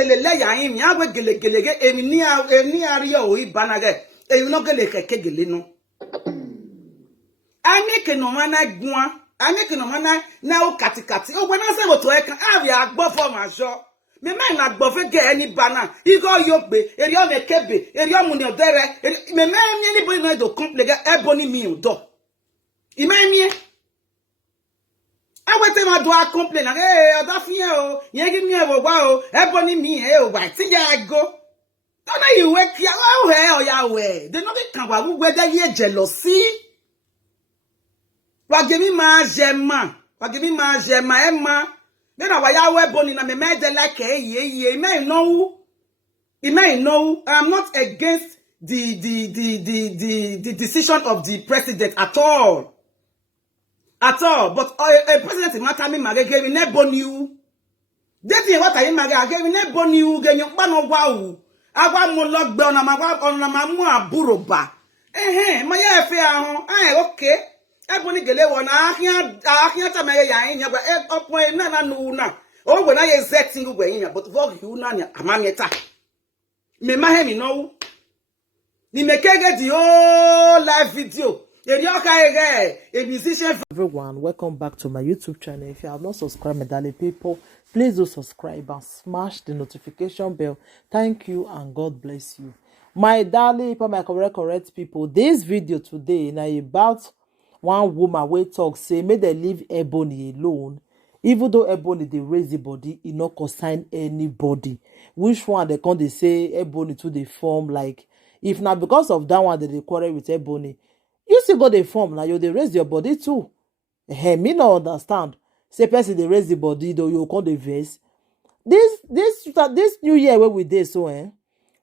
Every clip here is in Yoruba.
telele ya him ya we gele eni ari o ibanage e no gele keke gele no ani ke no mana gwan ani ke no mana na o katikati o gwana se go to e kan abi agbo for ma so me mai na agbo fe ge eni bana igo yogbe eri o mekebe eri o muni odere me mai mi ni boy no do complain Ebony mi o do imai mi awete ma do a complain oda fian o yen gi mi e wo wa o Ebony mi e o wa ti ya go don't you wake ya o ya we they no be kan wa wu we dey jealousy wa give me ma jema Emma me na wa ya we Ebony na me de like ye me know I'm not against the decision of the president at all but a president matter me magage me Ebony you dey what I magage me Ebony you ge yon pa no wa wu agwa mo logbe ona ma mu aburo ba ma ya fe ahun okay Ebony gele wona ahia ta me ya yin gba opon na nu na o gbe na ye setting gbe yin but for you na ni amamieta me ma he mi no ni me kege di live video a musician. Everyone, welcome back to my YouTube channel. If you have not subscribed, my darling people, please do subscribe and smash the notification bell. Thank you and God bless you. My darling people, my correct people, this video today now about one woman wey talk say make they leave Ebony alone. Even though Ebony they raise the body, it not consign anybody. Which one they come they say Ebony to the form like if not because of that one they quarrel with Ebony. You still got the form now, they raise your body too. Hey, me not understand. Say person they raise the body, though you call the verse. This new year where we did so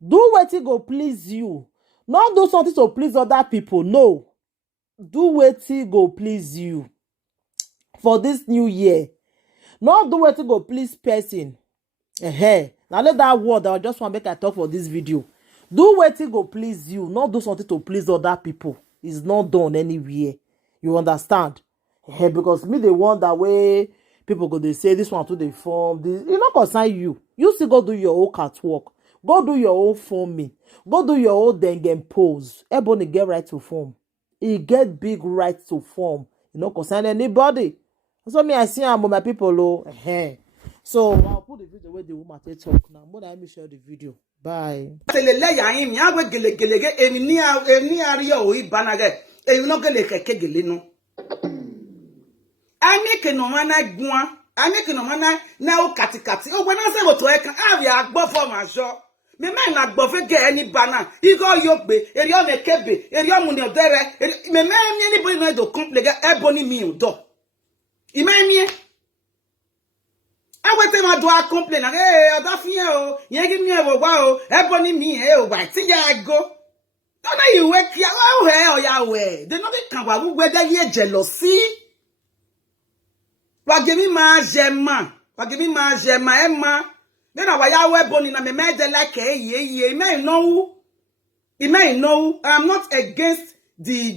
do what it go please you. Not do something to please other people. No. Do what it go please you. For this new year. Not do what it go please person. Hey. Now let that word I just want to make a talk for this video. Do what it go please you. Not do something to please other people. It's not done anywhere. You understand? Because me, the one that way people go, they say this one to the form. This, it not concern you. You still go do your own catwalk. Go do your own forming. Go do your own dengue pose. Ebony get right to form. He get big right to form. You not concern anybody. So me, I see my people. So I'll put the video where the woman take talk now. More than let me share the video. Bye. Telele ya him ya we gele eni ari o ibanage e no gele keke gele no ani ke no mana gwan ani ke no mana na o katikati o gbe na se go to e kan abi agbo for ma so me mai na agbo fe ge eni bana igo yogbe eri o mekebe eri o muni odere me mai mi anybody no do complain Ebony mi o do imai mi awete ma do a complain oda fian o yen gi mi e wo wa o Ebony mi e o wa ti ya go don't you wake ya o ya we they no be kan wa wu we dey jealousy wa give me ma Emma me na wa ya we Ebony na me dey like ye me know I'm not against the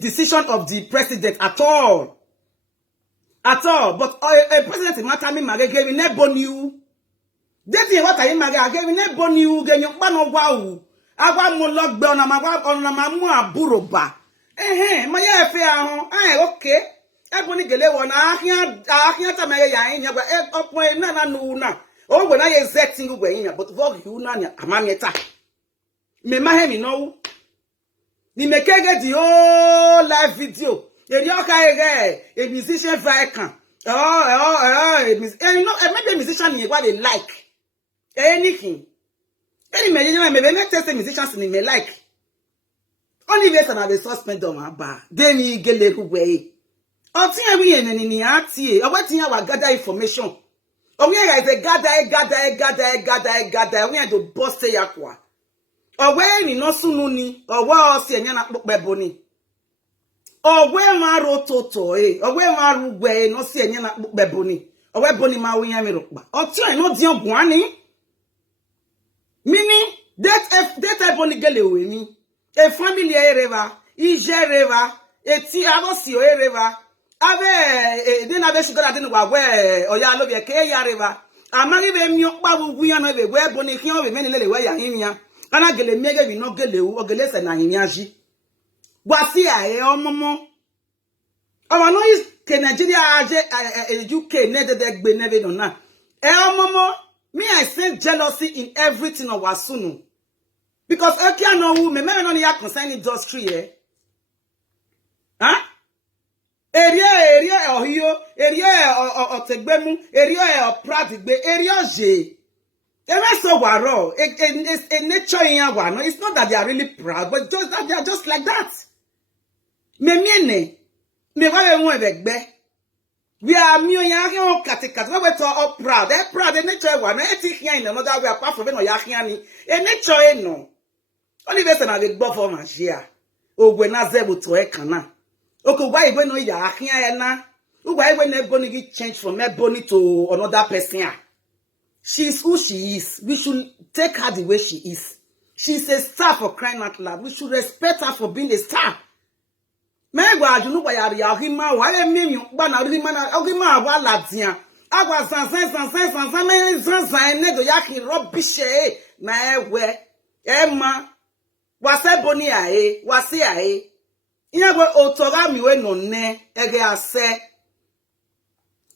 decision of the president at all but a president matter me magage me Ebony you dey what I magage me Ebony you ge yon pa no wa wu agwa mo logbe ona ma mu aburo ba ma ya fe ahun okay Ebony gele wona ahia ta me ya yin gba opon na nu na o gbe na ye setting gbe yin but for you na amamieta me ma he mi no ni me kege di live video eri o ka a musician kan maybe a musician you what they like anything any me test musicians ni me like only way na be suspend on my bar then you gele kuwe o tin every yen ni ati o wetin ya wa gather information o mi ya is gather we do boss say yakwa o we ni no sunu ni o wa o si enya na pope boni ogwe maru toto ogwe maru gwe no si enye na beboni ogwe boni ma wo yan mi ropa oti en no di ogun ani mini that Ebony gele we mi e family ereva ije reva eti avosi o ereva ave de na be sugar de wa we oya lo be ke ya reva amari be mi okpa bu ya no be we Ebony ki o be meni lele we ya hinya ana gele mege bi no gele u ogele se na hinya ji wasi aye omomo our no is ke Nigeria aje UK ne de gbe ne be no na omomo me I sense jealousy in everything of Wasunu because Ekia no wu me no ya concern industry huh area ohio area otegbemu area opradigbe area je so waro a nature in yawa no it's not that they are really proud but just that they are just like that me me wa we won egbe we are mi oyan ke on katikati we to all proud proud nature wa no eti hia in another way apart from no ya hia ni nature no only person na dey gbo for ma share ogwe na zebu to e kan na okay, why when no ya ahia na? Why when Ebony change from Ebony to another person? She's who she is. We should take her the way she is. She's a star for crying out loud. We should respect her for being a star. Megwa you know why ya hima why me you ba na ri mana ogima wa ladia. Agwa san ne do ya ki rubbish na ewe. Emma was Ebony ae, was ae. Inagwe otoga miwe no ne ege ase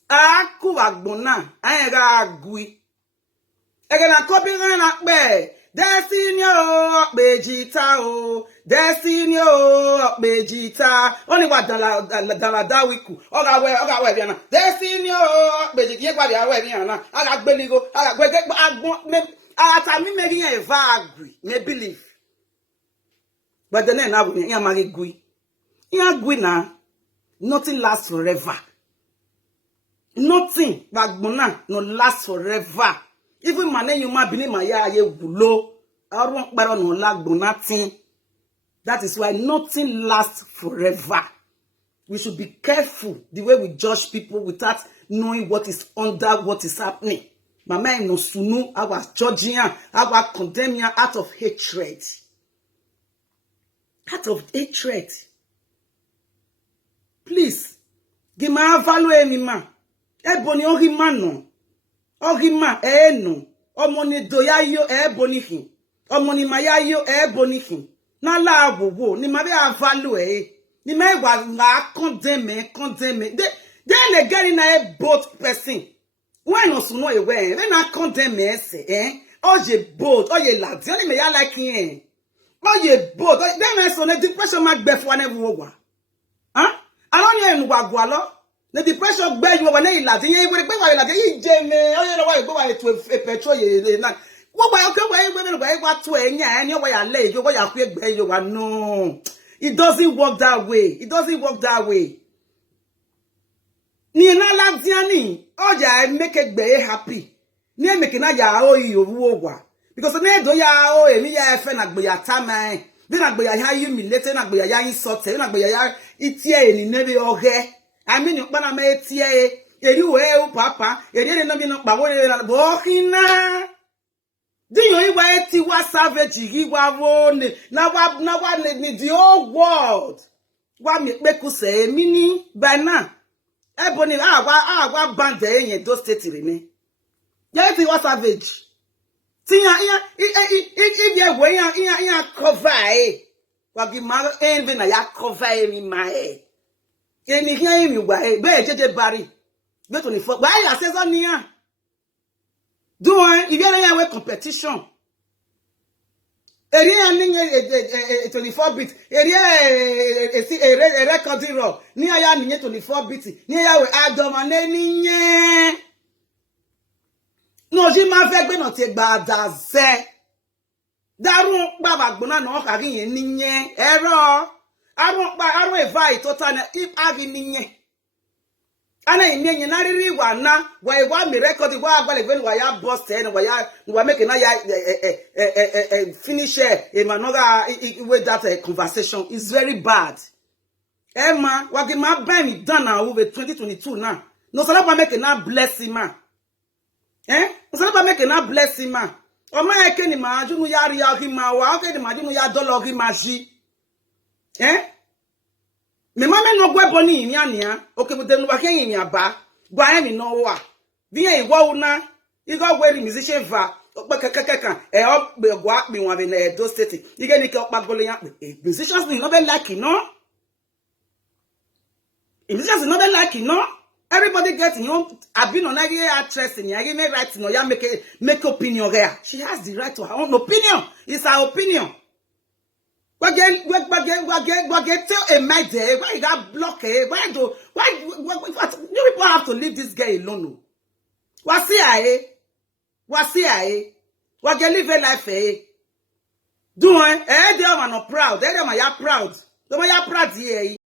aku agbona ayega agui ege na kopi na pe destiny o pejita o destiny o pejita oni wa dala dawiku oga we biana destiny o pejiti ye kwa bia we biana aga gbeligo aga gbege agbon me ata mi me yin eva agree me believe but the na bu yan ma gui Gwina, nothing lasts forever. Nothing bagbona no lasts forever. Even mane you ma bini maya ye gulo. Aron baro no lagbona tin. That is why nothing lasts forever. We should be careful the way we judge people without knowing what is under what is happening. Mama no sunu, I was judging her, I was condemning her out of hatred. Out of hatred. Please, give my value any man. Ebony ohima no. Ohima no. Omoni doya yo Ebony hin. Omoni maya yo Ebony hin. Na la wo ni ma be value Ni ma wa na condemn. They le get in a both person. Why no so no ewe? They na condemn say Oh je both. Oh je lad. Only me ya like him. Oh je both. Then I so na depression ma gbe for na wo. Huh? I don't know wagwalo. The depression bear you over nail that you will be like a jane. I don't know why you go to a petrol. What by okay, what to and your way I lay, your way I quick bear you are no. It doesn't work that way. It doesn't work that way. Ni na Laziani, oh, yeah, make it be happy. Near making a ya oh, you wowa. Because the name do ya oh, me ya friend at Boya Tama. Then I be a humiliated, I be a young insulted, I be a itie ni never okay. I mean, you bana me tie, you papa, you didn't know me no bawo bohina. Do you wait to what savage he won? Now need the whole world. What make you say, mini, by Ebony, what band in those states remain. Yes, it was savage. If you way in cover, what give mother envy na ya cover in my head. Can you hear me? Why, JJ Barry? Go 24. Why I say so near? Do I? If you are competition, area 24 bit, area recording raw. Near ya 24 bit. Near ya we Adam and no, she ma fe gbe no te gba da ze. Darun baba gbona no ka ri yen niyen. Ero. Arun evai total na if agi niyen. Ana yen na riri wa na wa mi record wa agbale gbe wa ya boss ten wa make na ya finish another with that conversation is very bad. Emma, wa gi ma buy me done now with 2022 now. No so la make na bless him man. So let me make a blessing man. O ma eke ni ma aju nu ya ri ya ma wa o ke ni ma aju nu ya dollar ri ma ji. Me ma me no gwe boni yin ania. O ke bu de nu wa ke yin aba. Gwa e mi no wa. Bi e iwo una You got where the musician va. Up be go up me one in those state. You get nick up bagolian. Musicians not be like it, no. Musicians not be like it, no. Everybody gets I've been on every actress in here, make right no, ya make opinion there. She has the right to her own opinion. It's her opinion. What get tell a mate there? Why you got block her? Why you people have to leave this guy alone? What see I? What see I? What get live a life eh? Do they are not proud. They are proud. They are proud here.